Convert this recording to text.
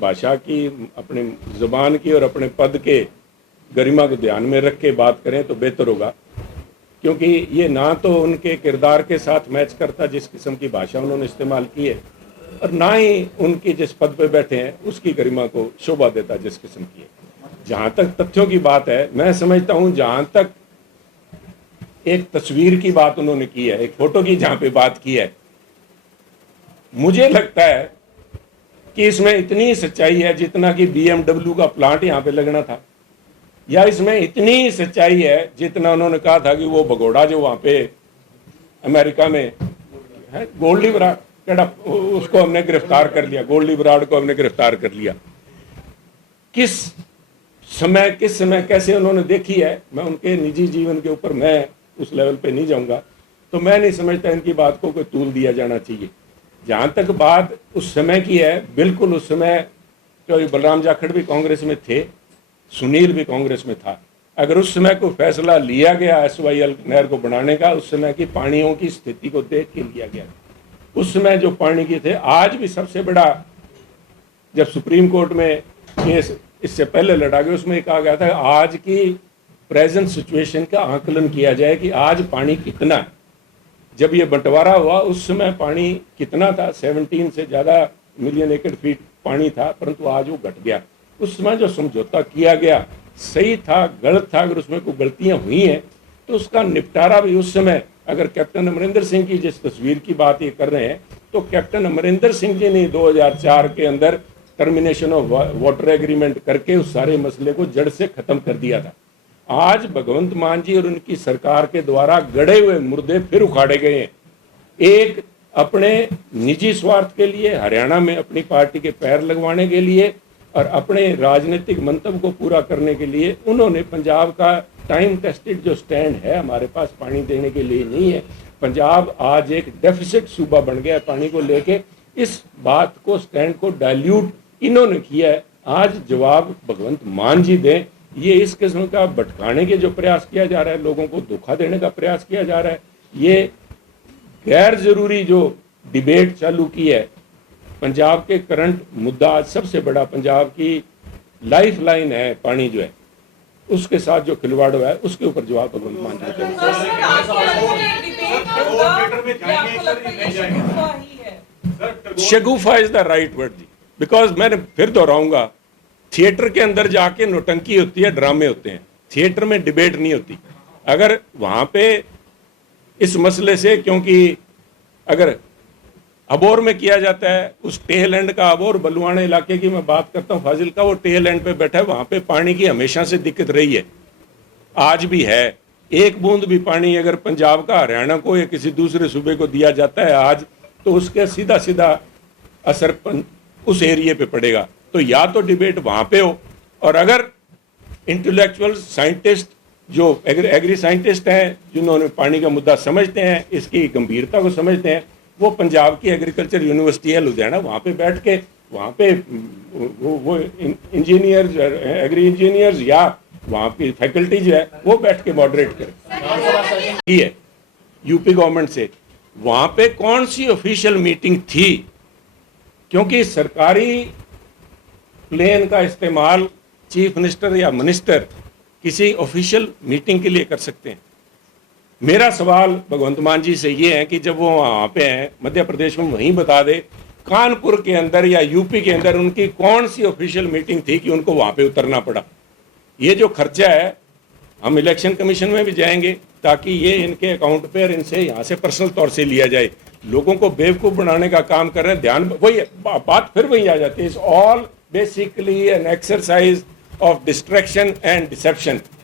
भाषा की, अपने जुबान की और अपने पद के गरिमा को ध्यान में रख के बात करें तो बेहतर होगा, क्योंकि ये ना तो उनके किरदार के साथ मैच करता जिस किस्म की भाषा उन्होंने इस्तेमाल की है, और ना ही उनकी जिस पद पे बैठे हैं उसकी गरिमा को शोभा देता जिस किस्म की है। जहाँ तक तथ्यों की बात है, मैं समझता हूँ जहाँ तक एक तस्वीर की बात उन्होंने की है, एक फोटो की जहाँ पे बात की है, मुझे लगता है कि इसमें इतनी सच्चाई है जितना कि BMW का प्लांट यहाँ पे लगना था, या इसमें इतनी सच्चाई है जितना उन्होंने कहा था कि वो भगोड़ा जो वहाँ पे अमेरिका में है, गोल्डी बराड़, उसको हमने गिरफ्तार कर लिया, गोल्डी बराड़ को हमने गिरफ्तार कर लिया। किस समय कैसे उन्होंने देखी है, मैं उनके निजी जीवन के ऊपर मैं उस लेवल पे नहीं जाऊंगा, तो मैं नहीं समझता इनकी बात को कोई तूल दिया जाना चाहिए। जहां तक बात उस समय की है, बिल्कुल उस समय तो बलराम जाखड़ भी कांग्रेस में थे, सुनील भी कांग्रेस में था। अगर उस समय को फैसला लिया गया SYL नहर को बनाने का, उस समय की पानियों की स्थिति को देख के लिया गया। उस समय जो पानी के थे, आज भी सबसे बड़ा, जब सुप्रीम कोर्ट में केस इससे पहले लड़ा गया, उसमें कहा गया था आज की प्रेजेंट सिचुएशन का आकलन किया जाए कि आज पानी कितना है। जब ये बंटवारा हुआ उस समय पानी कितना था, 17 से ज़्यादा मिलियन एकड़ फीट पानी था, परंतु आज वो घट गया। उस समय जो समझौता किया गया सही था, गलत था, अगर उसमें कोई गलतियां हुई हैं तो उसका निपटारा भी उस समय, अगर कैप्टन अमरिंदर सिंह की जिस तस्वीर की बात ये कर रहे हैं, तो कैप्टन अमरिंदर सिंह जी ने 2004 के अंदर टर्मिनेशन ऑफ वाटर एग्रीमेंट करके उस सारे मसले को जड़ से खत्म कर दिया था। आज भगवंत मान जी और उनकी सरकार के द्वारा गड़े हुए मुर्दे फिर उखाड़े गए हैं। एक अपने निजी स्वार्थ के लिए, हरियाणा में अपनी पार्टी के पैर लगवाने के लिए और अपने राजनीतिक मंतव्य को पूरा करने के लिए उन्होंने पंजाब का टाइम टेस्टेड जो स्टैंड है, हमारे पास पानी देने के लिए नहीं है, पंजाब आज एक डेफिसिट सूबा बन गया है पानी को लेके, इस बात को, स्टैंड को डाइल्यूट इन्होंने किया है। आज जवाब भगवंत मान जी दें। ये इस किस्म का भटकाने के जो प्रयास किया जा रहा है, लोगों को धोखा देने का प्रयास किया जा रहा है, ये गैर जरूरी जो डिबेट चालू की है, पंजाब के करंट मुद्दा आज सबसे बड़ा, पंजाब की लाइफ लाइन है पानी जो है, उसके साथ जो खिलवाड़ हुआ है उसके ऊपर जवाब भगवंत मान जी दें। शगुफा इज द राइट वर्ड जी, बिकॉज मैंने फिर दोहराऊंगा, थिएटर के अंदर जाके नौटंकी होती है, ड्रामे होते हैं, थिएटर में डिबेट नहीं होती। अगर वहां पे इस मसले से, क्योंकि अगर अबोर में किया जाता है, उस टेल एंड का, अबोर बलुआना इलाके की मैं बात करता हूँ, फाजिल का, वो टेल एंड पे बैठा है, वहां पे पानी की हमेशा से दिक्कत रही है, आज भी है। एक बूंद भी पानी अगर पंजाब का हरियाणा को या किसी दूसरे सूबे को दिया जाता है आज, तो उसके सीधा सीधा असर उस एरिया पे पड़ेगा। तो या तो डिबेट वहां पे हो, और अगर इंटेलेक्चुअल साइंटिस्ट जो एग्री साइंटिस्ट हैं, जिन्होंने पानी का मुद्दा समझते हैं, इसकी गंभीरता को समझते हैं, वो पंजाब की एग्रीकल्चर यूनिवर्सिटी है लुधियाना, वहाँ पे बैठ के, वहाँ पे वो इंजीनियर्स, एग्री इंजीनियर्स या वहाँ की फैकल्टी जो है वो बैठ के मॉडरेट करें। ये है यूपी गवर्नमेंट से, वहाँ पे कौन सी ऑफिशियल मीटिंग थी, क्योंकि सरकारी प्लेन का इस्तेमाल चीफ मिनिस्टर या मिनिस्टर किसी ऑफिशियल मीटिंग के लिए कर सकते हैं। मेरा सवाल भगवंत मान जी से ये है कि जब वो वहाँ पे हैं मध्य प्रदेश में, वहीं बता दे कानपुर के अंदर या यूपी के अंदर उनकी कौन सी ऑफिशियल मीटिंग थी कि उनको वहाँ पे उतरना पड़ा। ये जो खर्चा है, हम इलेक्शन कमीशन में भी जाएंगे ताकि ये इनके अकाउंट पे और इनसे यहाँ से पर्सनल तौर से लिया जाए। लोगों को बेवकूफ़ बनाने का काम कर रहे हैं, ध्यान वही बात फिर वही आ जाती है, it's all basically an exercise of distraction and dissipation.